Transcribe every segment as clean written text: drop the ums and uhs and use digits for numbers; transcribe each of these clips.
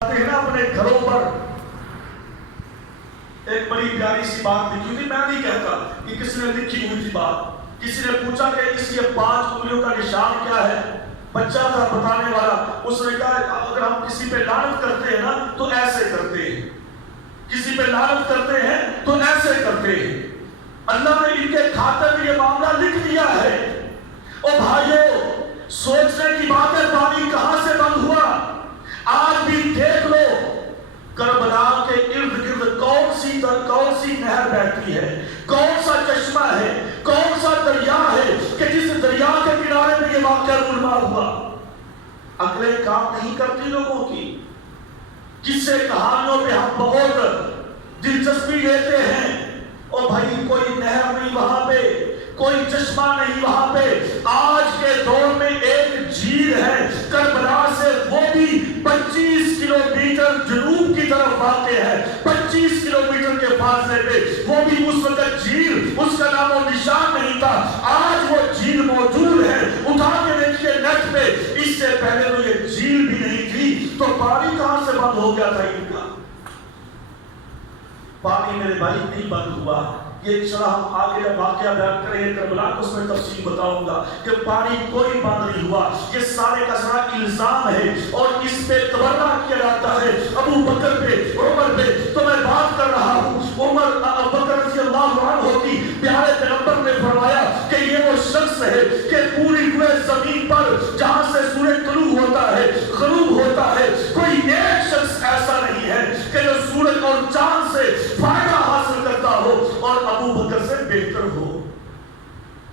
ہیں نا اپنے گھروں پر. ایک بڑی پیاری سی بات لکھی تھی, میں نہیں کہتا کہ کس نے لکھی ہوئی تھی بات. کسی نے پوچھا کہ اس یہ 5 انگلیوں کا نشان کیا ہے؟ بچہ تھا بتانے والا, اس نے کہا اگر ہم کسی پہ لعنت کرتے ہیں نا تو ایسے کرتے ہیں, کسی پہ لعنت کرتے ہیں تو ایسے کرتے ہیں. اللہ نے ان کے کھاتے میں یہ معاملہ لکھ دیا ہے. او بھائیو, سوچنے کی بات ہے پانی کہاں سے بند ہوا. آج بھی دیکھ لو کربلا کے ارد گرد کون سی نہر بہتی ہے, کون سا چشمہ ہے, کون سا دریا ہے کہ جس دریا کے کنارے میں یہ واقعہ رونما ہوا. عقلیں کام نہیں کرتی لوگوں کی. قصے کہانیوں پہ ہم بہت دلچسپی لیتے ہیں. اور بھائی کوئی نہر نہیں وہاں پہ, کوئی چشمہ نہیں وہاں پہ. آج کے دور میں ایک جھیل ہے کربلا سے, وہ بھی 25 کلومیٹر جنوب کی طرف واقع ہے, 25 کلومیٹر کے فاصلے پہ. وہ بھی اس وقت جھیل, اس کا نام و نشان نہیں تھا. آج وہ جھیل موجود ہے, اٹھا کے دیکھیے نیٹ پہ. اس سے پہلے تو یہ جھیل بھی نہیں تھی, تو پانی کہاں سے بند ہو گیا تھا ان کا؟ پانی میرے بھائی نہیں بند ہوا. یہ چلا ہم آگے جب واقعہ بیان کریں گے کربلا کو اس میں تفصیل بتاؤں گا کہ پانی کوئی بند نہیں ہوا. یہ سارے کا سارا الزام ہے اور اس پہ تبرہ کیا جاتا ہے ابو بکر پہ, عمر پہ. تو میں بات کر رہا ہوں عمر بکر رضی اللہ عنہ کی. پیارے پیغمبر نے فرمایا کہ یہ وہ شخص ہے کہ پوری ہوئے زمین پر جہاں سے سورج طلوع ہوتا ہے غروب ہوتا ہے, کوئی ایک شخص ایسا نہیں ہے کہ جو سورج اور چاند سے فائدہ حاصل کرتا ہو اور ابو بکر سے بہتر ہو.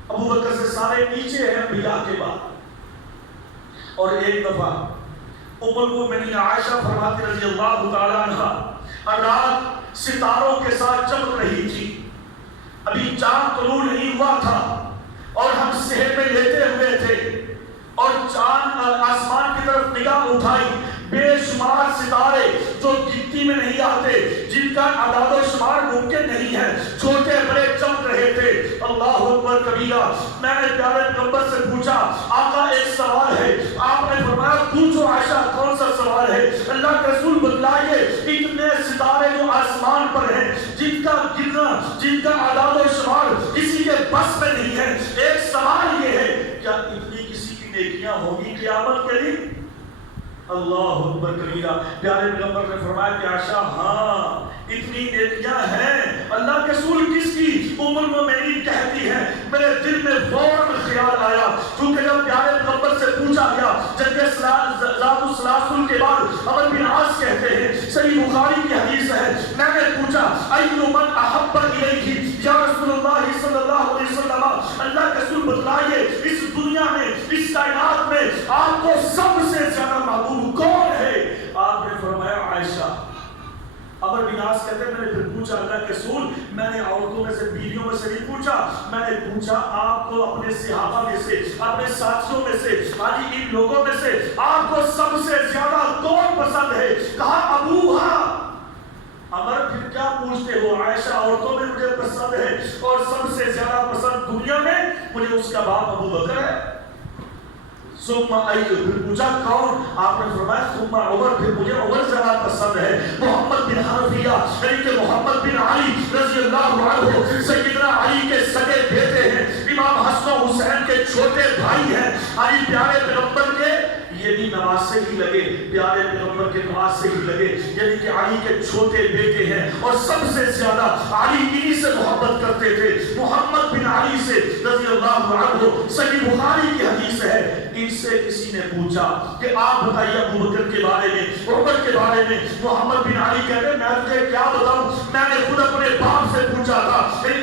ابو بکر سے سارے نیچے ہیں انبیاء کے بعد. اور ایک دفعہ ام المؤمنین عائشہ فرماتی رضی اللہ تعالی عنہا رات ستاروں کے ساتھ چمک رہی تھی, ابھی چاند طلوع نہیں ہوا تھا اور ہم صحن میں لیتے ہوئے تھے اور چاند آسمان کی طرف نگاہ اٹھائی. بے شمار ستارے جو گنتی میں نہیں آتے, جن کا اعداد و شمار ممکن نہیں ہے, چھوٹے بڑے چمک رہے تھے. اللہ اکبر کبیرہ. میں نے پیارے پیغمبر سے پوچھا آقا ایک سوال ہے. آپ نے فرمایا پوچھو عائشہ کون سا سوال ہے؟ اللہ کے رسول بتلائیے اتنے ستارے جو آسمان پر ہیں, جن کا گننا, جن کا اعداد و شمار کسی کے بس میں نہیں ہے. ایک سوال یہ ہے کیا اتنی کسی کی نیکیاں ہوگی قیامت کے دن؟ اللہ اکبر کبیرہ. پیارے پیغمبر نے فرمایا کہ عائشہ ہاں اتنی نیکیاں ہیں. اللہ کے رسول کس کی؟ ام المؤمنین کہتی ہے میرے دل میں فوراً خیال آیا, کیونکہ جب پیارے پیغمبر سے پوچھا گیا جنگ ذات السلاسل کے بعد عمرو بن عاص کہتے ہیں, صحیح بخاری کی حدیث ہے, میں نے پوچھا ایو من احب الیہ یا رسول اللہ صلی اللہ علیہ وسلم, اللہ کے رسول بتلائیے اس دنیا میں, اس کائنات میں آپ کو سب سے زیادہ محبوب کون ہے؟ آپ نے فرمایا عائشہ. عمرو بن عاص کہتے ہیں میں نے پھر پوچھا اللہ کے رسول, میں نے عورتوں میں سے بیویوں میں سے نہیں پوچھا, میں نے پوچھا آپ کو اپنے صحابہ میں سے, اپنے ساتھیوں میں سے, آج ان لوگوں میں سے آپ کو سب سے زیادہ کون پسند ہے؟ کہا ابوہا. عمر پھر کیا پوچھتے ہو؟ عائشہ عورتوں میں مجھے پسند ہے اور سب سے زیادہ پسند دنیا میں مجھے اس کا باپ ابو بکر ہے. ثم ایو, پھر پوچھا کون؟ آپ نے فرمایا ثم عمر, پھر مجھے عمر زیادہ پسند ہے. محمد بن حنفیہ یعنی کہ محمد بن علی رضی اللہ عنہ سیدنا علی کے سگے بیٹے ہیں, امام حسن و حسین کے چھوٹے بھائی ہیں. علی پیارے پیغمبر کے یہ بھی نواز سے ہی لگے, پیارے پیغمبر کے نواز سے ہی لگے, یعنی کہ علی کے چھوٹے بیٹے ہیں اور سب سے زیادہ علی انہی سے محبت کرتے تھے, محمد بن علی سے رضی اللہ عنہ. صحیح بخاری کی حدیث ہے. ان سے کسی نے پوچھا کہ آپ بتائیے ابو بکر کے بارے میں, عمر کے بارے میں. محمد بن علی کہتے ہیں میں تجھے کیا بتاؤں, میں نے خود اپنے باپ سے پوچھا تھا,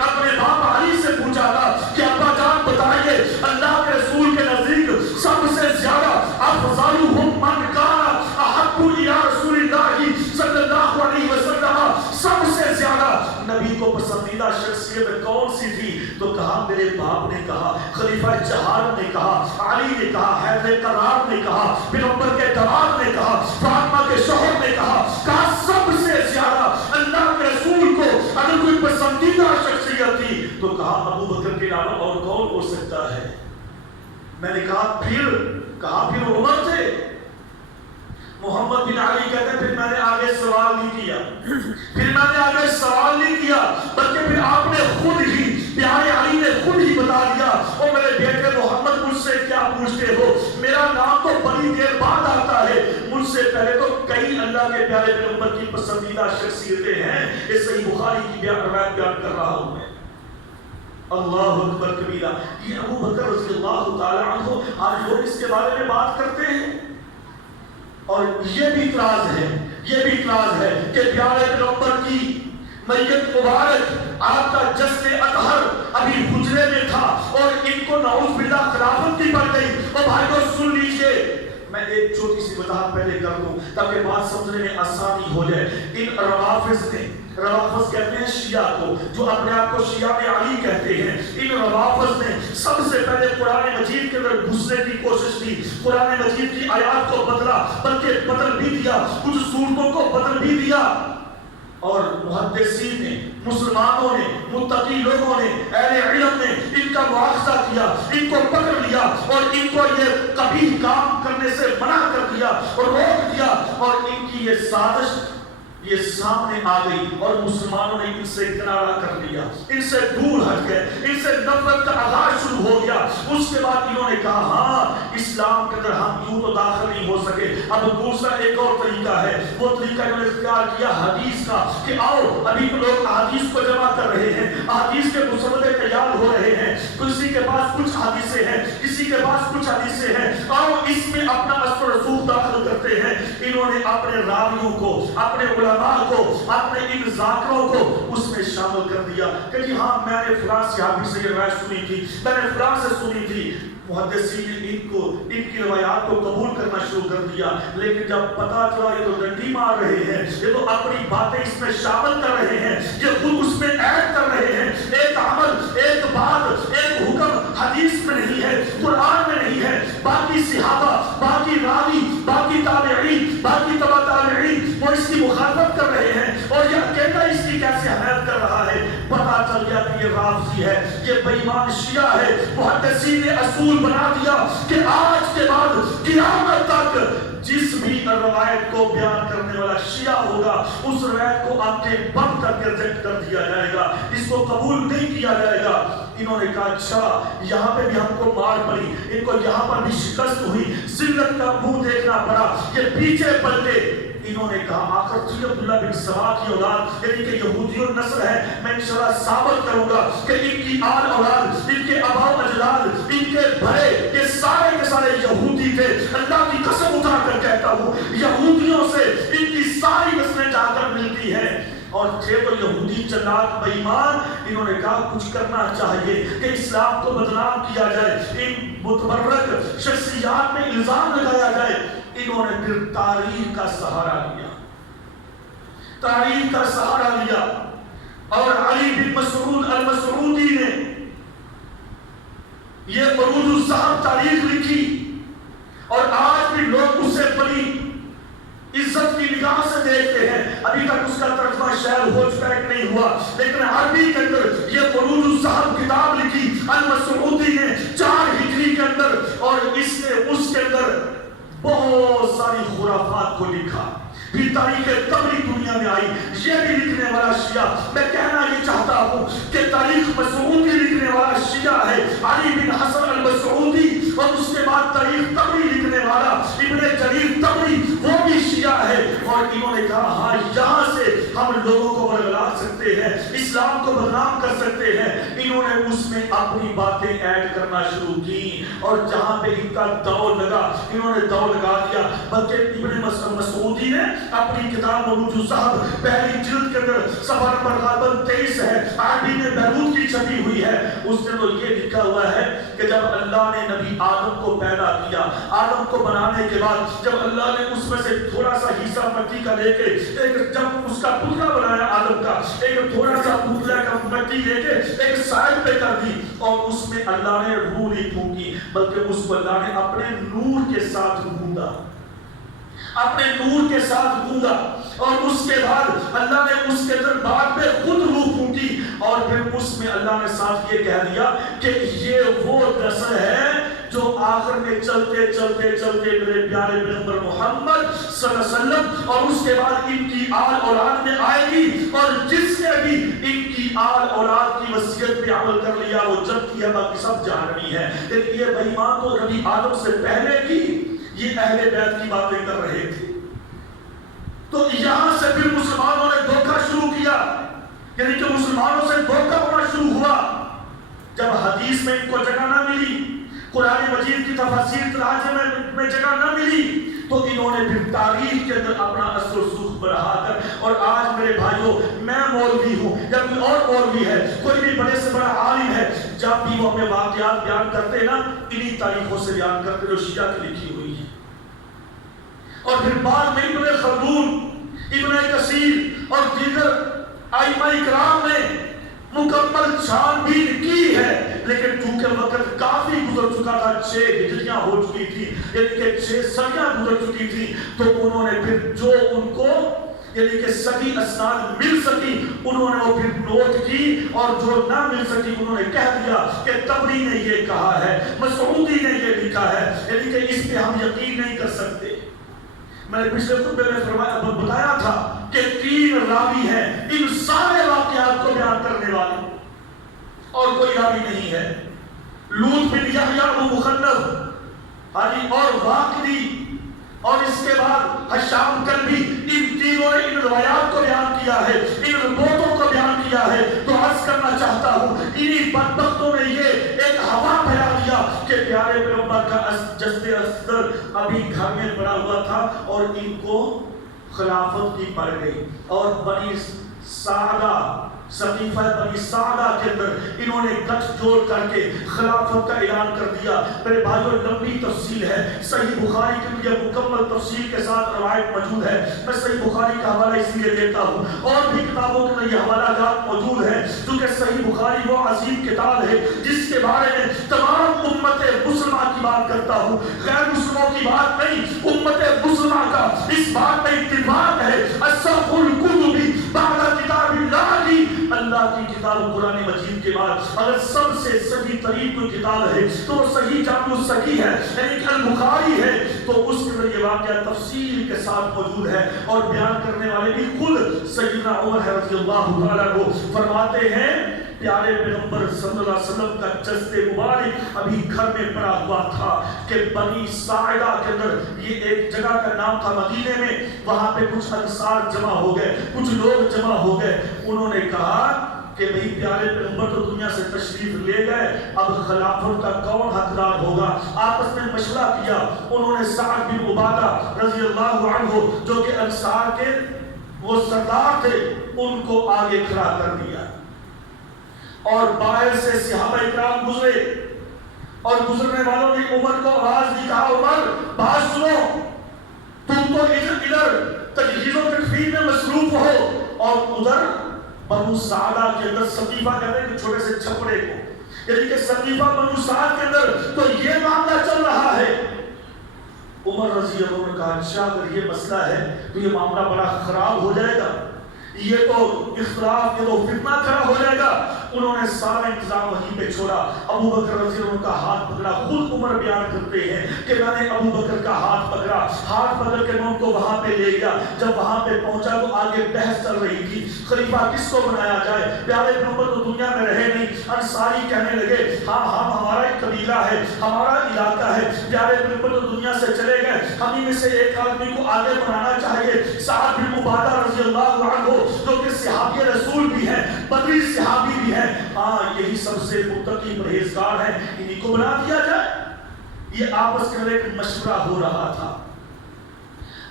اپنے باپ علی سے پوچھا تھا کہ ابا جان بتائیے اللہ کے رسول کے نزدیک سب سے زیادہ افضلهم من کان احب الی رسول اللہ صلی اللہ علیہ وسلم, سب سے زیادہ نبی کو پسندیدہ شخصیت کون سی تھی؟ تو کہا میرے باپ نے کہا, خلیفہ جہار نے کہا, علی نے کہا, حیدر کرار نے کہا, پیغمبر کے دماد نے کہا, فاطمہ کے شوہر نے کہا سب سے زیادہ اللہ کے رسول کو اگر کوئی پسندیدہ شخصیت تھی تو کہا ابو بکر کے علاوہ اور کون ہو سکتا ہے؟ میں نے کہا پھر عمر تھے. محمد بن علی کہتے ہیں پھر میں تو کئی اللہ کے پیارے پیغمبر کی پسندیدہ شخصیتیں ہیں. یہ صحیح بخاری کی روایت بیان کر رہا ہوں میں. اللہ اکبر کبیرہ. یہ ابو بکر رضی اللہ تعالی عنہ. آج لوگ اس کے بارے میں بات کرتے ہیں اور یہ بھی اعتراض ہے کہ پیارے پیغمبر کی میت مبارک آپ کا جسد اطہر ابھی حجرے میں تھا اور ان کو نعوذ باللہ خلافت کی پڑ گئی. اور بھائی کو سن لیجئے، میں ایک چھوٹی سی وضاحت پہلے کر دوں تاکہ بات سمجھنے میں آسانی ہو جائے. ان روافظ کہتے ہیں شیعہ کو، جو اپنے آپ کو شیعہ علی کہتے ہیں. ان روافظ نے سب سے پہلے قرآن مجید کے اندر گھسنے کی کوشش کی. قرآن مجید کی آیات کو بدلا، بلکہ بدل بھی دیا، کچھ صورتوں کو بدل بھی دیا. اور محدثین نے، مسلمانوں نے، متقی لوگوں نے، اہل علم نے ان کا مواخذہ کیا، ان کو پکڑ لیا اور ان کو یہ قبیح کام کرنے سے منع کر دیا اور روک دیا. اور ان کی یہ سازش یہ سامنے آ گئی اور مسلمانوں نے ان سے کنارہ کر لیا، ان سے دور ہٹ گئے، ان سے نفرت کا آغاز شروع ہو گیا. اس کے بعد انہوں نے کہا ہاں اسلام کے اندر ہم یوں تو داخل نہیں ہو سکے، اب دوسرا ایک اور طریقہ ہے. وہ طریقہ انہوں نے اختیار کیا حدیث کا، کہ آؤ ابھی لوگ احادیث کو جمع کر رہے ہیں، احادیث کے مسودے تیار ہو رہے ہیں، کسی کے پاس کچھ حدیثیں ہیں، کسی کے پاس کچھ حدیثیں ہیں، آؤ اس میں اپنا اثر و رسوخ داخل کرتے ہیں. انہوں نے اپنے راویوں کو، اپنے علماء کو، اپنے ان ذاکروں کو اس میں شامل کر دیا کہ جی ہاں میں نے فلاں صحابی سے یہ روایت سنی تھی، میں نے فلاں سے سنی تھی. محدثین نے ان کی روایات کو قبول کرنا شروع کر دیا. لیکن جب پتا چلا یہ تو ڈنڈی مار رہے ہیں، یہ تو اپنی باتیں اس میں شامل کر رہے ہیں، یہ خود اس میں ایڈ کر رہے ہیں، ایک عمل، ایک بات، ایک حکم حدیث میں نہیں ہے، قرآن میں نہیں ہے. باقی صحابہ، باقی راوی، باقی تابعین، باقی تبع تابعین وہ اس کی مخالفت کر رہے ہیں اور یہ اکیلا اس کی کیسے حمایت کر رہا ہے. پتا چل گیا کہ یہ رافضی ہے، یہ بے ایمان شیعہ ہے. محدثین نے اصول بنا دیا کہ آج کے بعد قیامت تک جس بھی روایت کو بیان کرنے والا شیعہ ہوگا اس روایت کو آنکھیں بند کر کے ریجیکٹ کر دیا جائے گا، اس کو قبول نہیں کیا جائے گا. انہوں نے کہا اچھا یہاں پہ بھی ہم کو مار پڑی، ان کو یہاں پر بھی شکست ہوئی، ذلت کا منہ دیکھنا پڑا، یہ پیچھے پلٹے. انہوں نے کہا آخر تھی عبداللہ بن سبا کی اولاد یعنی کہ یہودیوں نسل ہے، میں انشاءاللہ ثابت کروں گا کہ ان کی آل اولاد، ان کے آبا و اجداد، ان کے بھائی یہ سارے کے سارے یہودی تھے. اللہ کی قسم اٹھا کر کہتا ہوں یہودیوں سے ان کی ساری نسلیں جا کر ملتی ہیں. اور تھے تو یہودی چلاک بے ایمان. انہوں نے کہا کچھ کرنا چاہیے کہ اسلام کو بدنام کیا جائے، ان متبرک شخصیات میں الزام لگایا جائے. انہوں نے پھر تاریخ کا سہارا لیا اور علی بن مسعود المسعودی نے یہ عروج الذہب تاریخ لکھی اور آج بھی لوگ اسے بڑی عزت کی نگاہ سے دیکھتے ہیں. ابھی تک اس کا ترجمہ شاید ہو چکا ہے کہ نہیں ہوا، لیکن عربی کے اندر یہ عروج الذہب کتاب لکھی المسعودی نے 4 ہجری کے اندر، اور اس نے اس کے اندر بہت ساری خرافات کو لکھا. پھر تاریخ طبری دنیا میں آئی، یہ بھی لکھنے والا شیعہ. میں کہنا یہ چاہتا ہوں کہ تاریخ مسعودی لکھنے والا شیعہ ہے علی بن حسن المسعودی، اور اس کے بعد تاریخ طبری لکھنے والا ابن جریر طبری وہ بھی شیعہ ہے. اور انہوں نے کہا ہاں یہاں سے ہم لوگوں کو برگلا سکتے ہیں، اسلام کو بدنام کر سکتے ہیں. انہوں نے اس میں اپنی باتیں ایڈ کرنا شروع کی اور جہاں پہ ان کا دور لگا انہوں نے دور لگا دیا. بلکہ ابن مسعودی نے اپنی کتاب عروج الذہب پہلی جلد کے اندر صفحہ نمبر غالباً 23 ہے، عربی میں بیروت کی چھپی ہوئی ہے. اس نے تو یہ لکھا ہوا ہے کہ جب اللہ نے نبی آدم کو پیدا کیا، آدم کو بنانے کے بعد جب اللہ نے اس میں سے تھوڑا سا حصہ مٹی کا لے کے جب اس کا پتلا بنایا آدم کا، ایک تھوڑا سا پتلا کا مٹی لے کے ایک سائڈ پہ کر دی اور اس میں اللہ نے روح نہیں پھونکی، بلکہ اس کو اللہ نے اپنے نور کے ساتھ گوندا، اپنے نور کے ساتھ گوندا. اور اس کے بعد اللہ نے اس کے اندر بعد میں خود روح پھونکی اور پھر اس میں اللہ نے ساتھ یہ کہہ دیا کہ یہ وہ نسل ہے جو آخر میں چلتے چلتے چلتے میرے پیارے پیغمبر محمد صلی اللہ علیہ وسلم اور اس کے بعد ان کی آل اولاد میں آئے گی. اور جس نے بھی ان کی آل اولاد کی وصیت پہ عمل کر لیا وہ جب کیا باقی سب جہنمی ہے. لیکن یہ بے ایمان تو نبی آدم سے پہلے کی یہ اہل بیت کی باتیں کر رہے تھے. یعنی کہ مسلمانوں سے دھوکہ ہونا شروع ہوا جب حدیث میں ان کو جگہ نہ ملی، قرآن مجید کی تفاسیر تراجم میں جگہ نہ ملی، تو انہوں نے پھر تاریخ کے اندر اپنا اثر و رسوخ بڑھا کر، اور آج میرے بھائیوں میں مولوی ہوں یا کوئی اور مولوی ہے، کوئی بھی بڑے سے بڑا عالم ہے، جب بھی وہ اپنے واقعات بیان کرتے ہیں نا، انہی تاریخوں سے بیان کرتے جو شیعہ کی لکھی ہوئی ہے. اور پھر بعد میں ابن خلدون، ابن کثیر اور دیگر ائمہ کرام نے مکمل چھان بین کی ہے، لیکن چونکہ وقت کافی گزر چکا تھا، 6 ہجریاں ہو چکی تھی، یعنی کہ 6 صدیاں گزر چکی تھی، تو انہوں نے پھر جو ان کو یعنی کہ صحیح اسناد مل سکی انہوں نے وہ پھر نوٹ کی، اور جو نہ مل سکی انہوں نے کہہ دیا کہ طبری نے یہ کہا ہے، مسعودی نے یہ لکھا ہے، یعنی کہ اس پہ ہم یقین نہیں کر سکتے. میں نے پچھلے خطبے میں بتایا تھا کہ 3 راوی ہیں ان سارے واقعات کو بیان کرنے والے، اور کوئی راوی نہیں ہے. لوط بن یحییٰ ابو مخنف اور واقدی اور اس کے بعد حشام کلبی، ان تینوں نے ان روایات کو بیان کیا ہے، ان رپورٹوں کو بیان کیا ہے. تو عرض کرنا چاہتا ہوں انہی بدبختوں نے یہ ایک ہوا پھیلا دیا کہ پیارے پیغمبر کا جسد اصغر ابھی گھر میں پڑا ہوا تھا اور ان کو خلافت کی پڑ گئی. اور بنی سعدہ، سقیفہ بنی سعدہ کے اندر انہوں نے گٹھ جوڑ کر کے خلافت کا اعلان کر دیا. میرے بھائیوں لمبی تفصیل ہے، صحیح بخاری کے لیے مکمل تفصیل کے ساتھ روایت موجود ہے. میں صحیح بخاری کا حوالہ اس لیے دیتا ہوں، اور بھی کتابوں کے اندر یہ حوالہ جات موجود ہے، کیونکہ صحیح بخاری وہ عظیم کتاب ہے جس کے بارے میں تمام امت مسلمہ کی بات کرتا ہوں، غیر مسلموں کی بات نہیں. امت مسلمہ کا اس بات میں اتفاق ہے، اصح الکتب بعد کتاب اللہ کی، اللہ کی کتاب قرآن مجید کے بعد اگر سب سے صحیح ترین کوئی کتاب ہے تو وہ صحیح جامع صحیح ہے، یعنی کہ البخاری ہے. تو اس کے اندر یہ واقعہ تفصیل کے ساتھ موجود ہے، اور بیان کرنے والے بھی خود سیدنا عمر رضی اللہ تعالیٰ عنہ فرماتے ہیں پیارے پیغمبر صلی اللہ علیہ وسلم کا جسد مبارک ابھی گھر میں پڑا ہوا تھا کہ بنی ساعدہ کے اندر، یہ ایک جگہ کا نام تھا مدینے میں، وہاں پہ کچھ انصار جمع ہو گئے، کچھ لوگ جمع ہو گئے. انہوں نے کہا کہ بھئی پیارے پیغمبر تو دنیا سے تشریف لے گئے، اب خلافت کا کون حقدار ہوگا؟ آپس میں مشورہ کیا. انہوں نے سعد بن عبادہ رضی اللہ عنہ جو کہ انصار کے وہ سردار تھے ان کو آگے کھڑا کر دیا، اور باہر سے صحابہ اکرام گزرے، اور گزرنے والوں نے عمر کو آواز دی، کہا عمر بات سنو، تم تو ادھر تجہیز و تکفین میں مصروف ہو، اور ادھر بنو سعدہ کے اندر سقیفہ کہتے ہیں کہ چھوٹے سے چھپڑے کو، یعنی کہ سقیفہ بنو سعد کے اندر تو یہ معاملہ چل رہا ہے. عمر رضی اللہ عنہ نے کہا اچھا اگر یہ مسئلہ ہے تو یہ معاملہ بڑا خراب ہو جائے گا، یہ تو اختلاف، یہ تو فتنہ کھڑا ہو جائے گا. انہوں نے سارا انتظام وہیں پہ چھوڑا. ابو بکر رضی اللہ عنہ کا ہاتھ پکڑا. خود عمر بیان کرتے ہیں کہ میں نے ابو بکر کا ہاتھ پکڑا، ہاتھ پکڑ کے میں ان کو وہاں پہ لے گیا. جب وہاں پہ پہنچا تو آگے بحث چل رہی تھی خلیفہ کس کو بنایا جائے. پیارے پیغمبر تو دنیا میں رہے نہیں. انصاری کہنے لگے ہاں ہمارا ایک قبیلہ ہے، ہمارا علاقہ ہے. پیارے پیغمبر تو دنیا سے چلے گئے، ہم میں سے ایک آدمی کو آگے بنانا چاہیے. سعد بن عبادہ رضی اللہ عنہ جو کہ صحابی رسول بھی ہیں، بدری صحابی بھی ہیں، ہاں یہی سب سے متقی پرہیزگار ہیں، انہی کو بنا دیا جائے. یہ آپس کے اندر ایک مشورہ ہو رہا تھا.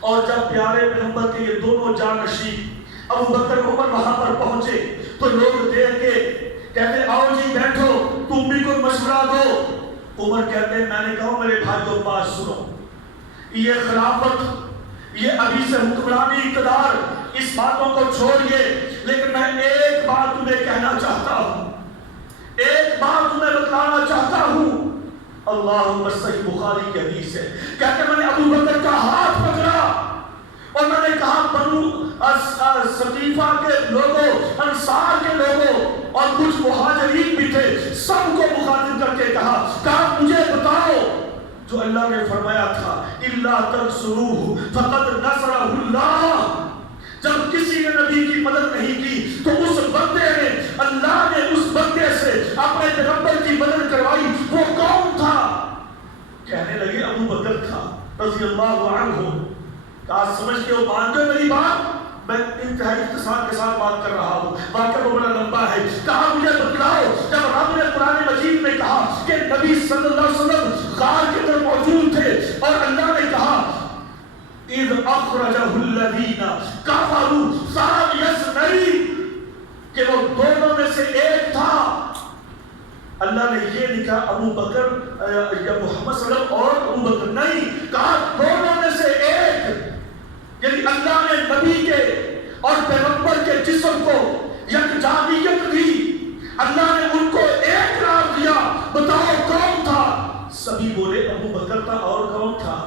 اور جب پیارے پیغمبر کے یہ دونوں جانشین ابو بکر عمر وہاں پر پہنچے تو لوگ دیکھ کے کہتے آؤ جی بیٹھو، تم بھی کوئی مشورہ دو. عمر کہتے ہیں میں نے کہا میرے بھائیوں بات سنو، یہ خلافت، یہ ابھی سے حکمرانی اقتدار، اس باتوں کو چھوڑیے، لیکن میں ایک بات تمہیں کہنا چاہتا ہوں، ایک بات تمہیں بتلانا چاہتا ہوں. اللہم صحیح بخاری کی حدیث ہے، کہتے میں نے ابو بکر کا ہاتھ پکڑا اور میں نے کہا بنو سقیفہ کے لوگوں، انصار کے لوگوں اور کچھ مہاجرین بھی تھے، سب کو مخاطب کر کے کہا مجھے بتاؤ جو اللہ نے فرمایا تھا الا تنصروہ فقد نصرہ اللہ. جب کسی نے نبی کی مدد نہیں کی تو اس بندے نے، اللہ نے اس بندے سے اپنے پیغمبر کی مدد کروائی. وہ کون تھا؟ کہنے لگے ابو بکر تھا رضی اللہ عنہ. کہا سمجھتے ہو، مانتے ہو میری بات؟ میں انتہائی اختصار کے ساتھ بات کر رہا ہوں، واقعہ وہ بڑا لمبا ہے۔ کہا مجھے بتلاؤ، جب رب نے قرآن مجید میں کہا کہ نبی صلی اللہ علیہ وسلم غار کے اندر موجود تھے اور اللہ نے کہا اذ اخرجہ الذین کفروا ثانی اثنین، کہ وہ دونوں میں سے ایک تھا۔ اللہ نے یہ لکھا ابو بکر یا محمد صلی اللہ علیہ وسلم اور ابو بکر نہیں، کہا دونوں میں سے ایک، یعنی اللہ نے نبی کے اور پیغمبر کے جسم کو یکجانیت دی، اللہ نے ان کو ایک قرار دیا۔ بتاؤ کون تھا؟ سبھی بولے ابو بکر تھا، اور کون تھا؟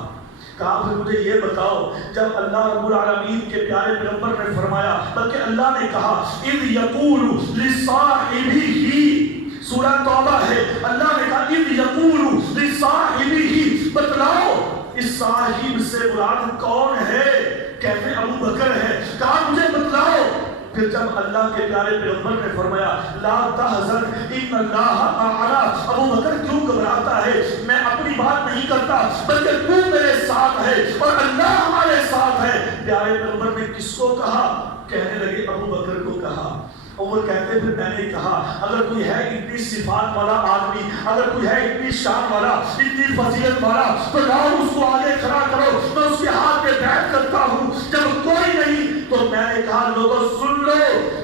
کہا پھر مجھے یہ بتاؤ، جب اللہ رب العالمین کے پیارے پیغمبر نے فرمایا، بلکہ اللہ نے کہا اذ یقول لصاحبہ، سورہ توبہ ہے، اللہ نے کہا اذ یقول لصاحبہ، بتلاؤ اس صاحب سے مراد کون ہے؟ کہتے ابو بکر ہے۔ کہا مجھے بتلاؤ۔ پھر جب اللہ کے پیارے پیغمبر نے فرمایا لا تحزن ان اللہ معنا، ابو بکر کیوں گھبراتا ہے؟ میں اپنی بات نہیں کرتا، بلکہ تو میرے ساتھ ہے اور اللہ ہمارے ساتھ ہے۔ پیارے پیغمبر نے کس کو کہا؟ کہنے لگے ابو بکر کو کہا۔ عمر کہتے پھر میں نے کہا اگر کوئی ہے اتنی صفات والا آدمی، اگر کوئی ہے اتنی شان والا، اتنی فضیلت والا، تو لاؤ اس کو آگے کھڑا کرو، میں اس کے ہاتھ پہ بیعت کرتا ہوں۔ جب کوئی نہیں تو میں نے کہا لوگوں سن لو،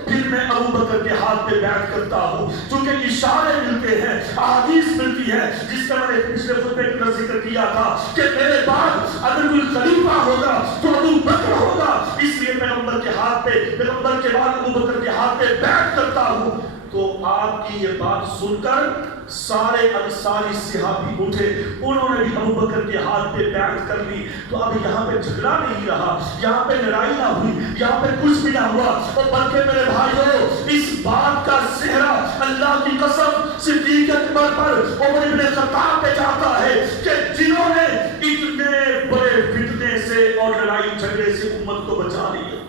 پھر میں ابو بکر کے ہاتھ پہ بیعت کرتا ہوں، چونکہ اشارے ملتے ہیں، احادیث ملتی ہے، جس کا میں نے پچھلے خطبے کا ذکر کیا تھا کہ میرے بعد اگر کوئی خلیفہ ہوگا تو ابو بکر ہوگا، اس لیے پیغمبر کے ہاتھ پہ، پیغمبر کے بعد ابو بکر کے ہاتھ پہ بیعت کرتا ہوں۔ تو آپ کی یہ بات سن کر سارے انصاری صحابی اٹھے، انہوں نے بھی ابو بکر کے ہاتھ پہ بیعت کر لی۔ تو اب یہاں پہ جھگڑا نہیں رہا، یہاں پہ لڑائی نہ ہوئی، یہاں پہ کچھ بھی نہ ہوا، اور بلکہ میرے بھائیوں اس بات کا صحرا اللہ کی قسم صدیق اکبر پر عمر بن خطاب پہ جاتا ہے کہ جنہوں نے اتنے بڑے فتنے سے اور لڑائی جھگڑے سے امت کو بچا لیا،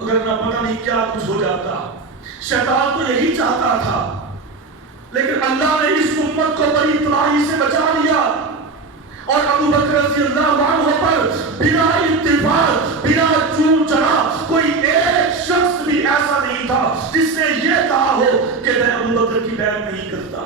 اگر نہ پتہ نہیں کیا کچھ ہو جاتا۔ شیطان تو یہی چاہتا تھا، لیکن اللہ نے اس امت کو بڑی تباہی سے بچا لیا۔ اور ابو بکر رضی اللہ عنہ پر بنا اتفاق، بنا چون چڑھا، کوئی ایک شخص بھی ایسا نہیں تھا جس نے یہ کہا ہو کہ میں ابو بکر کی بیعت نہیں کرتا۔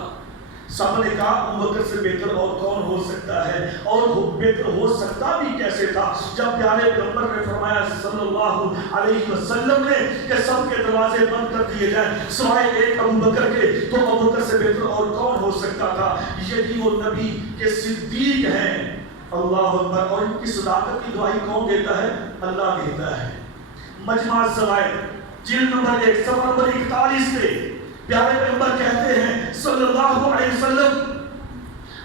سب نے کہا ابو بکر سے بہتر اور کون ہو سکتا ہے، اور بہتر ہو سکتا بھی کیسے تھا؟ جب پیارے پیغمبر نے فرمایا صلی اللہ علیہ وسلم نے کہ سب کے دروازے بند کر دیے جائیں سوائے ایک ابو بکر کے، تو ابو بکر سے بہتر اور کون ہو سکتا تھا؟ یہی وہ نبی کے صدیق ہیں۔ اللہ اکبر۔ اور ان کی صداقت کی گواہی کون دیتا ہے؟ اللہ دیتا ہے۔ مجمع الزوائد جلد نمبر 1 صفحہ نمبر 41 پہ پیارے پیغمبر کہتے ہیں صلی اللہ علیہ وسلم،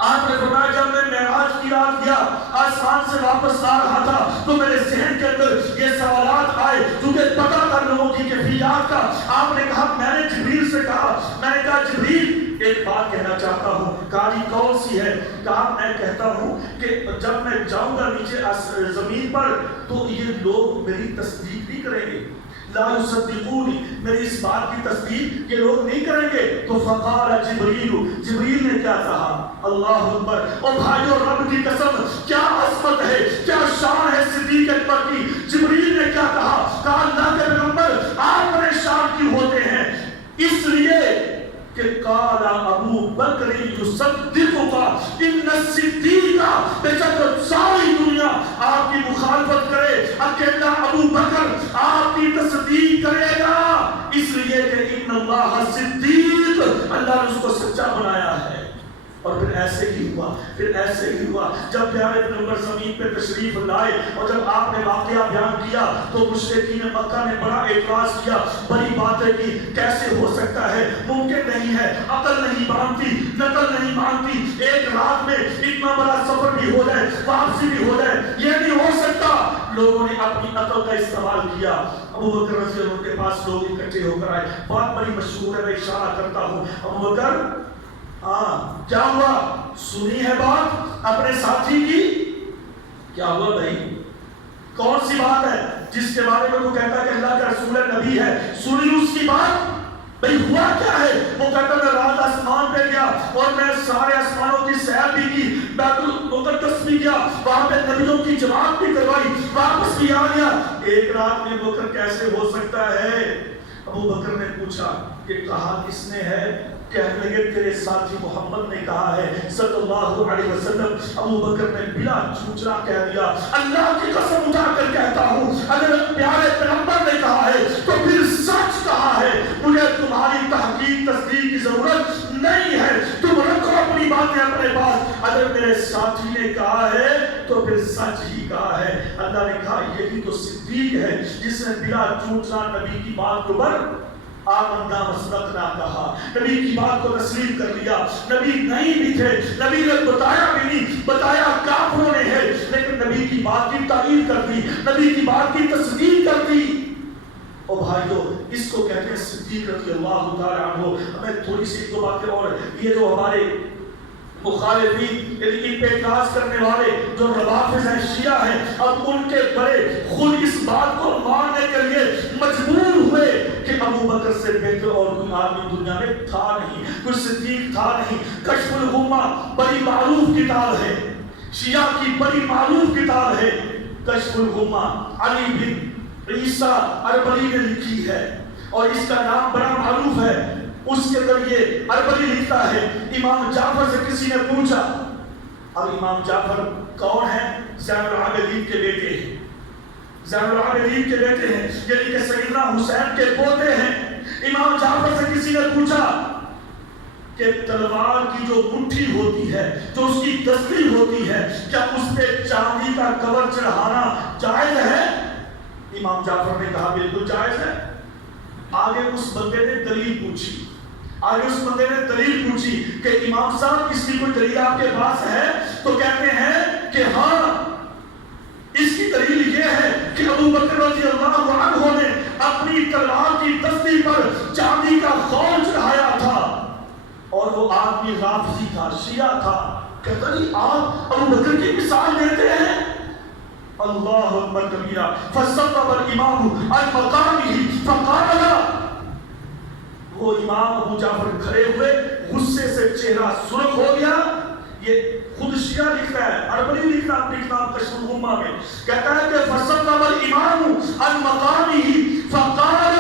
آپ نے فرمایا جب میں معراج کی رات گیا، آسمان سے واپس آ رہا تھا تو میرے ذہن کے اندر یہ سوالات آئے، کیونکہ پتہ تھا لوگوں کی کیفیات کا۔ آپ نے کہا، میں نے جبریل سے کہا، میں نے کہا جبریل ایک بات کہنا چاہتا ہوں۔ کہا جی کون سی ہے؟ کہا میں کہتا ہوں کہ جب میں جاؤں گا نیچے زمین پر تو یہ لوگ میری تصدیق نہیں کریں گے، لا یصدقونی، میری اس بات کی تصدیق یہ لوگ نہیں کریں گے۔ تو فقال جبریل نے کیا کہا؟ اللہ اکبر۔ اور بھائیو رب کی قسم کیا عظمت ہے، کیا شان ہے صدیق اکبر کی۔ جبریل نے کیا کہا؟ کہا اللہ کے پیغمبر آپ پریشان کیوں ہوتے ہیں؟ اس لیے کہ قال ابو بکر یصدقک ان الصدیق، بے شک ساری دنیا آپ کی مخالفت کرے، اکیلا ابو بکر آپ کی تصدیق کرے گا، اس لیے کہ ان اللہ صدیق، اللہ نے اس کو سچا بنایا ہے۔ اور پھر ایسے ہی ہوا، پھر ایسے ہی ہوا۔ جب پیارے پیغمبر زمین پہ تشریف لائے اور جب آپ نے واقعہ بیان کیا تو مشرکین مکہ نے بڑا اعتراض کیا، بڑی باتیں کی، کیسے ہو سکتا ہے، ممکن نہیں ہے، عقل نہیں مانتی، نقل نہیں مانتی، ایک رات میں اتنا بڑا سفر بھی ہو جائے، واپسی بھی ہو جائے، یہ نہیں ہو سکتا۔ لوگوں نے اپنی عقل کا استعمال کیا۔ ابو بکر رضی اللہ عنہ کے پاس لوگ اکٹھے ہو کر آئے، بات بڑی مشہور ہے، میں اشارہ کرتا ہوں۔ ابو بکر کیا ہوا؟ سنی ہے بات اپنے ساتھی کی؟ کیا ہوا بھائی؟ کون سی بات ہے جس کے بارے میں وہ کہتا ہے کہ اللہ کا رسول ہے، نبی ہے؟ سنی اس کی بات؟ بھئی ہوا کیا ہے؟ وہ کہتا میں رات آسمان پہ گیا اور میں سارے آسمانوں کی سیر بھی کی، بیت المقدس بھی گیا، وہاں پہ نبیوں کی جماعت بھی کروائی، واپس بھی آ گیا، ایک رات میں بکر کیسے ہو سکتا ہے؟ ابو بکر نے پوچھا کہ کہا کس نے ہے؟ کہنے لگے تیرے ساتھی محمد نے کہا ہے صلی اللہ علیہ وسلم۔ ابو بکر نے بلا چوچنا کہہ دیا، اللہ کی قسم اٹھا کر کہتا ہوں اگر پیارے پیغمبر نے کہا ہے تو پھر سچ کہا ہے، مجھے تمہاری تحقیق تصدیق کی ضرورت نہیں ہے، تم رکھو اپنی باتیں اپنے پاس، اگر میرے ساتھی نے کہا ہے تو پھر سچ ہی کہا ہے۔ اللہ نے کہا یہی تو صدیق ہے جس نے بلا چوچنا نبی کی بات کو پر آمنا مصدقنا کہا، نبی کی بات کو تسلیم کر لیا۔ نبی نہیں بھی تھے، نبی نے بتایا بھی نہیں، بتایا کافروں نے ہے، لیکن نبی کی بات کی تائید کر دی، نبی کی بات کی تصدیق کر دی۔ او بھائیو، اس کو کہتے ہیں صدیق رضی اللہ تعالی عنہ۔ ہمیں تھوڑی سی دو باتیں، اور یہ جو ہمارے مخالفین یعنی ان پہ اعتراض کرنے والے جو روافض ہیں، شیعہ ہیں، اب ان کے بڑے خود اس بات کو ماننے کے لیے مجبور ہوئے کہ ابو بکر سے بہتر اور کوئی آدمی دنیا میں تھا نہیں، کوئی صدیق تھا نہیں۔ کشف الغمہ بڑی معروف کتاب ہے، شیعہ کی بڑی معروف کتاب ہے کشف الغمہ، علی بن عیسیٰ اربلی نے لکھی ہے اور اس کا نام بڑا معروف ہے۔ اس کے اندر یہ اربلی لکھتا ہے، امام جعفر سے کسی نے پوچھا، اب امام جعفر کون ہے؟ زین العابدین کے بیٹے ہیں، زین العابدین کے بیٹے ہیں، یعنی کہ سیدنا حسین کے پوتے ہیں۔ امام جعفر سے کسی نے پوچھا کہ تلوار کی جو مٹھی ہوتی ہے، جو اس کی دستی ہوتی ہے، کیا اس پہ چاندی کا کور چڑھانا جائز ہے؟ امام جعفر نے کہا بالکل جائز ہے۔ آگے اس بندے نے دلیل پوچھی، کہ امام صاحب اس کی کوئی دلیل آپ کے پاس ہے؟ تو کہتے ہیں کہ ہاں، اس کی دلیل یہ ہے کہ ابو بکر رضی اللہ عنہ نے اپنی تلوار کی دستی پر چاندی کا خول چڑھایا تھا اور وہ آدمی رافضی تھا، شیعہ تھا۔ کہتا نہیں آپ ابو بکر کی مثال دیتے ہیں؟ اللہ اکبر کبیرہ۔ فَصَبَّبَ الْإِمَامُ عَنْ مَقَامِهِ فَقَالَ، وہ امام ابو جعفر کھڑے ہوئے، غصے سے چہرہ سرخ ہو گیا۔ یہ خود شیعہ لکھتا ہے، اربلی لکھتا ہے اپنی کتاب کشف الغمہ میں، کہتا ہے کہ فَصَبَّبَ الْإِمَامُ عَنْ مَقَامِهِ فَقَالَ،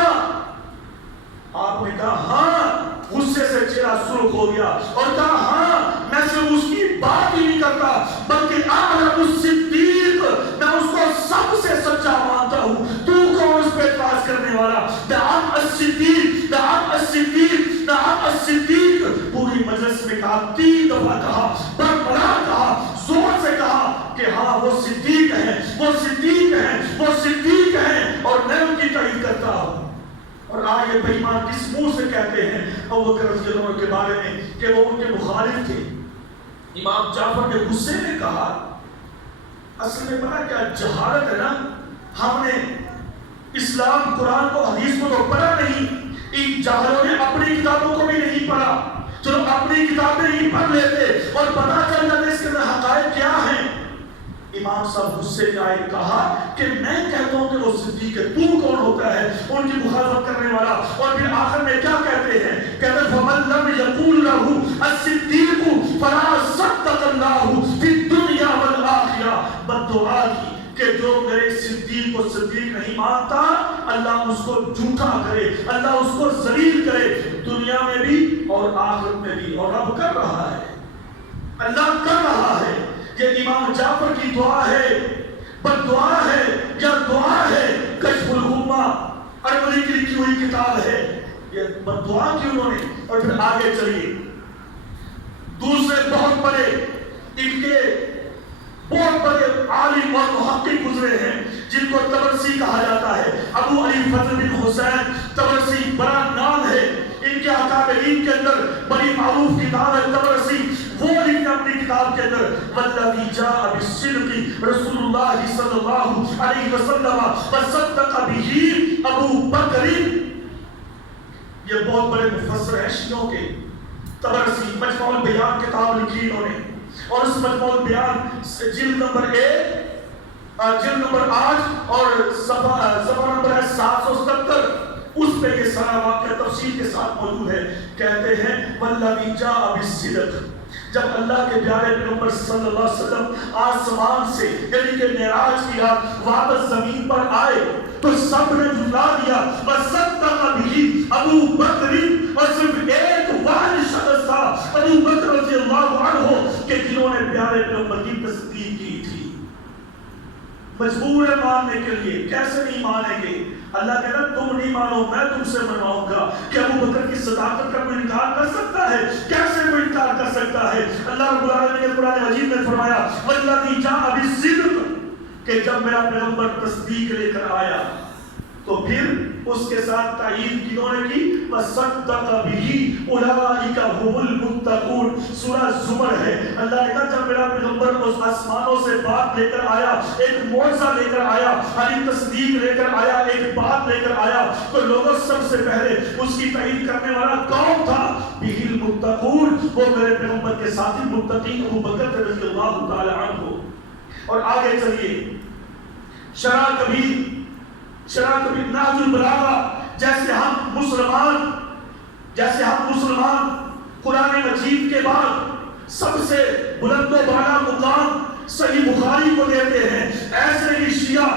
آپ نے کہا ہاں، غصے سے چہرہ سرخ ہو گیا اور کہا ہاں، میں صرف اس کی بات ہی نہیں کرتا بلکہ اعلم الصدیق، میں اس کو سب سے سچا مانتا ہوں، تو کون اس پہ اعتراض کرنے والا؟ نعم الصدیق، نعم الصدیق، نعم الصدیق۔ پوری مجلس میں کہا، 3 دفعہ کہا، بڑا کہا، زور سے کہا کہ ہاں وہ صدیق ہیں، وہ صدیق ہیں، وہ صدیق ہیں اور میں ان کی تعریف کرتا ہوں۔ اور آج یہ بے ایمان کس منہ سے کہتے ہیں ابو بکر رضی اللہ عنہ کے بارے میں کہ وہ ان کے مخالف تھے؟ امام جعفر نے غصے میں کہا، اصل میں پتہ کیا جہالت ہے نا، ہم نے اسلام قرآن کو حدیث کو تو پڑھا نہیں، ان جاہلوں نے اپنی کتابوں کو بھی نہیں پڑھا، چلو اپنی کتابیں ہی پڑھ لیتے اور پتہ چل جاتے اس کے اندر حقائق کیا ہیں۔ امام صاحب غصے میں آئے، کہا کہ میں کہتا ہوں کہ وہ صدیق ہے، تو کون ہوتا ہے ان کی مخالفت کرنے والا؟ اور پھر آخر میں کیا کہتے ہیں؟ کہتے ہیں فَمَن لَمْ يَقُولْ لَهُ الصِّدِّيقُ فَلَا صَدَّقَ اللَّهُ فِي الدُّنْيَا وَالْآخِرَةِ، بددعا کی کہ جو میرے صدیق کو صدیق نہیں مانتا، اللہ اس کو جھوٹا کرے، اللہ اس کو ذلیل کرے، دنیا میں بھی اور آخرت میں بھی۔ اور رب کر رہا ہے، اللہ کر رہا ہے۔ یہ امام جعفر کی دعا ہے، بد دعا ہے یا دعا ہے؟ کشف الغمہ اربلی کی لکھی ہوئی کتاب ہے، یہ بد دعا کی انہوں نے۔ اور پھر آگے چلیے، دوسرے بہت بڑے ان کے بہت بڑے عالم اور محقق گزرے ہیں جن کو طبرسی کہا جاتا ہے، ابو علی فضل بن حسین طبرسی، بڑا نام ہے ان کے اکابرین کے اندر، بڑی معروف کتاب ہے طبرسی۔ وہ لکھتے اپنی کتاب کے اندر والذی جاء بالصدق رسول اللہ صلی اللہ علیہ وسلم وصدق بہ ابو بکر۔ یہ بہت بڑے مفسر ہیں شیعوں کے، طبرسی مجموع البیان کتاب لکھی انہوں نے، اور اس مجموع البیان جلد نمبر 1 جلد نمبر 8 اور صفحہ نمبر ہے 777، اس میں یہ سارا واقعہ تفصیل کے ساتھ موجود ہے. کہتے ہیں والذی جاء بالصدق، جب اللہ کے پیارے پیغمبر صلی اللہ علیہ وسلم آسمان سے یعنی کہ معراج کی رات واپس زمین پر آئے تو سب نے جھٹلا دیا. وصدق به ابو بکر، اور صرف ایک واحد شخص تھا ابو بکر رضی اللہ عنہ کہ جنہوں نے پیارے پیغمبر کی تصدیق کی تھی. مجبور ہے ماننے کے لیے، کیسے نہیں مانیں گے؟ اللہ کہتا تم نہیں مانو میں تم سے منواؤں گا. کہ ابو بکر کی صداقت کا کوئی انکار کر سکتا ہے؟ کیسے کوئی انکار کر سکتا ہے؟ اللہ رب العالمین نے قرآن مجید میں فرمایا والذی جاء بالصدق، کہ جب میرا پیغمبر تصدیق لے کر آیا تو پھر اس کے ساتھ تائید کنہوں نے کی؟ وصدق به اولئک هم المتقون. سورہ زمر ہے. اللہ نے کہا جب میرا پیغمبر اس آسمانوں سے بات لے کر آیا، ایک معجزہ لے کر آیا، ہری تصدیق لے کر آیا، ایک بات لے کر آیا، تو لوگوں سب سے پہلے اس کی تائید کرنے والا کون تھا؟ به المتقون، وہ میرے پیغمبر کے ساتھی متقین ابو بکر رضی اللہ تعالی عنہ. اور آگے چلیے شرح کبھی نہج البلاغہ. جیسے ہم مسلمان قرآن مجید کے بعد سب سے بلند و بالا مقام صحیح بخاری کو دیتے ہیں، ایسے ہی شیعہ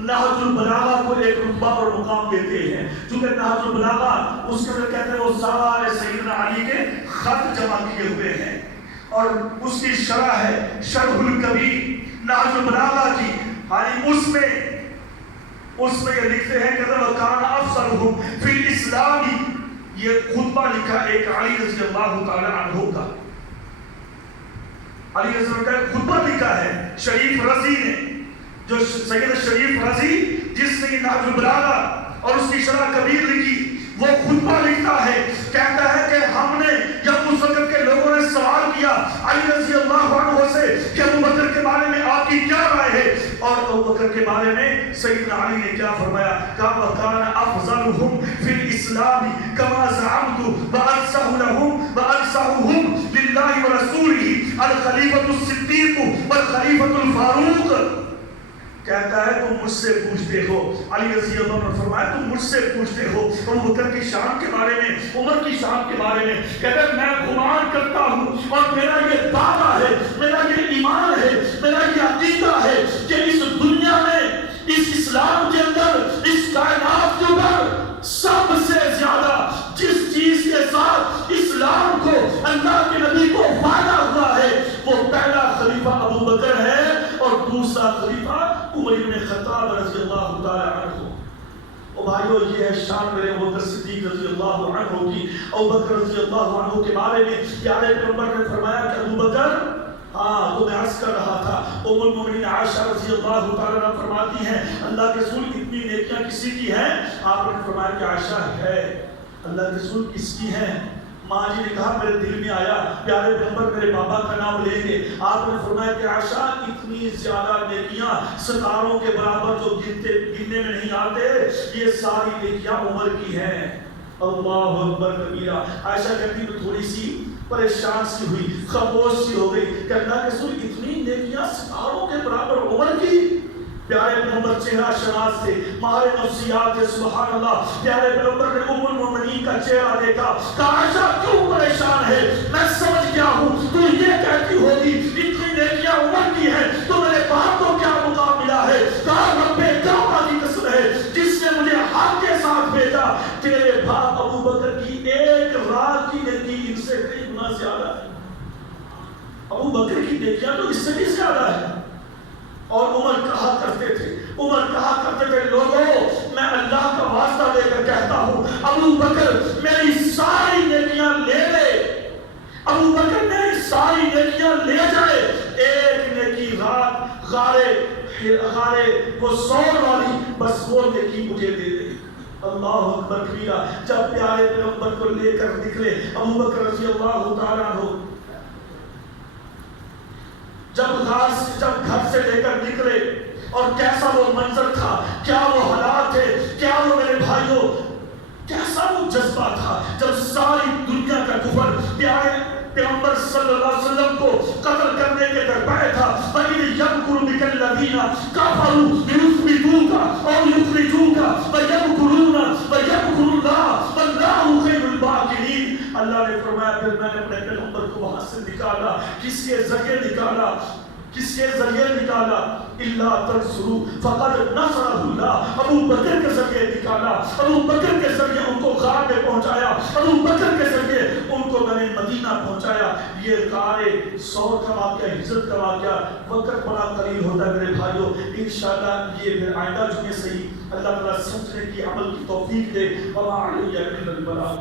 نہج البلاغہ کو ایک رتبہ اور مقام دیتے ہیں. چونکہ نہج البلاغہ اس کے اندر کہتے ہیں وہ سارے سیدنا علی کے خط جمع کیے ہوئے ہیں، اور اس کی شرح ہے شرح الکبیر نہج البلاغہ کی. اس میں یہ لکھتے ہیں کہ وَكَانَ أَفْضَلُهُمْ فِي الْإِسْلَامِ، یہ خطبہ لکھا ایک علی رضی اللہ تعالی عنہ کا. علی رضی اللہ کا خطبہ لکھا ہے شریف رضی نے، جو سید شریف رضی جس نے نہج البلاغہ اور اس کی شرح کبیر لکھی، وہ خطبہ لکھتا ہے. کہتا ہے کہ ہم نے جب اس وقت کے لوگوں نے سوال کیا علی رضی اللہ عنہ سے کہ ابو بکر کے بارے میں آپ کی کیا رائے ہے، اور ابو بکر کے بارے میں سیدنا علی نے کیا فرمایا؟ وَكَانَ أَفْضَلُهُمْ فِي الْإِسْلَامِ كَمَا زَعَمْتُ وَأَنْصَحُهُمْ لِلَّهِ وَرَسُولِهِ الْخَلِيفَةُ الصِّدِّيقُ وَالْخَلِيفَةُ الْفَارُوقُ. کہتا ہے تم مجھ سے پوچھتے ہو، علی رضی اللہ عنہ نے فرمایا تم مجھ سے پوچھتے ہو ابو بکر کی شان کے بارے میں، عمر کی شان کے بارے میں. کہتا ہے میں گمان کرتا ہوں اور میرا یہ دعویٰ ہے، میرا یہ ایمان ہے، میرا یہ عقیدہ ہے کہ اس دنیا میں، اس اسلام کے اندر، اس کائنات کے اوپر سب سے زیادہ جس چیز کے ساتھ اسلام کو، اللہ کے نبی کو فائدہ ہوا ہے، وہ پہلا خلیفہ ابو بکر ہے اور دوسرا خلیفہ عمر بن خطاب رضی اللہ تعالی عنہ. او بھائیو یہ ہے شان میرے ابو بکر صدیق رضی اللہ عنہ کی. ابو بکر رضی اللہ عنہ کے بارے میں پیارے پیغمبر نے فرمایا کہ ابو بکر، تو میں عرض کر رہا تھا، ام المؤمنین عائشہ رضی اللہ تعالی عنہ فرماتی ہیں اللہ کے رسول اتنی نیکیاں کسی کی ہیں؟ آپ نے فرمایا کہ عائشہ ہے. اللہ کے رسول کس کی ہیں؟ ماں جی نے کہا میرے دل میں آیا پیارے پیغمبر میرے بابا کا نام لیں گے. آپ نے فرمایا کہ عائشہ اتنی زیادہ نیکیاں ستاروں کے برابر جو گننے میں نہیں آتے، یہ ساری نیکیاں عمر کی ہیں. اللہ اکبر کبیرہ. عائشہ کہتی میں تھوڑی سی پریشان سی ہوئی، خاموش سی ہو گئی کہ اللہ کے رسول اتنی نیکیاں ستاروں کے برابر عمر کی. پیارے پیغمبر چہرہ شناس تھے، ماہر نفسیات تھے، سبحان اللہ. پیارے پیغمبر نے ام المؤمنین کا چہرہ دیکھا، کہا عائشہ کیوں پریشان ہے؟ میں سمجھ گیا ہوں تو یہ کہتی ہوگی اتنی نیکیاں عمر کی ہیں تو میرے باپ کو کیا مقام ملا ہے؟ کہا رب کعبہ کی قسم ہے جس نے مجھے حق کے ساتھ بھیجا، تیرے باپ ابو بکر کی ایک رات کی نیکی ان سے کئی گنا زیادہ ہے. ابو بکر کی نیکیاں تو اس سے بھی زیادہ ہے. اور عمر کہا کرتے تھے لوگوں میں اللہ کا واسطہ دے کر کہتا ہوں ابو بکر میری ساری نیکیاں لے لے، ابو بکر میری ساری نیکیاں لے جائے، ایک نیکی رات غارے وہ سور والی بس وہ نیکی مجھے دے دے. اللہ اکبر کبیرہ. جب پیارے پیغمبر کو لے کر نکلے ابو بکر رضی اللہ تعالیٰ عنہ، جب گھر سے لے کر نکلے اور کیسا وہ منظر تھا، کیا وہ حالات تھے، کیا وہ میرے بھائیوں کیسا وہ جذبہ تھا جب ساری دنیا کا کفر پیارے پیغمبر صلی اللہ علیہ وسلم کو قتل کرنے کے درپے تھا. وَإِذْ يَمْكُرُ بِكَ الَّذِينَ كَفَرُوا لِيُثْبِتُوكَ أَوْ يُخْرِجُوكَ وَيَمْكُرُونَ وَيَمْكُرُ اللَّهُ پھر میں نے اپنے پیغمبر کو وہاں سے نکالا. کس کے ذریعے نکالا؟ کس کے ذریعے نکالا؟ اللہ تنصروا فقد نصرہ اللہ. ابو بکر کے ذریعے نکالا. ابو بکر کے ذریعے ان کو غار میں پہنچایا. ابو بکر کے ذریعے ان کو میں نے مدینہ پہنچایا. یہ غار ثور کا واقعہ، ہجرت کا واقعہ، وقت بڑا قلیل ہوتا ہے میرے بھائیوں. انشاءاللہ یہ پھر آئندہ جمعے سے ہی اللہ تعالیٰ سمجھنے کی عمل کی توفیق دے. وما علیہ الا البلاغ.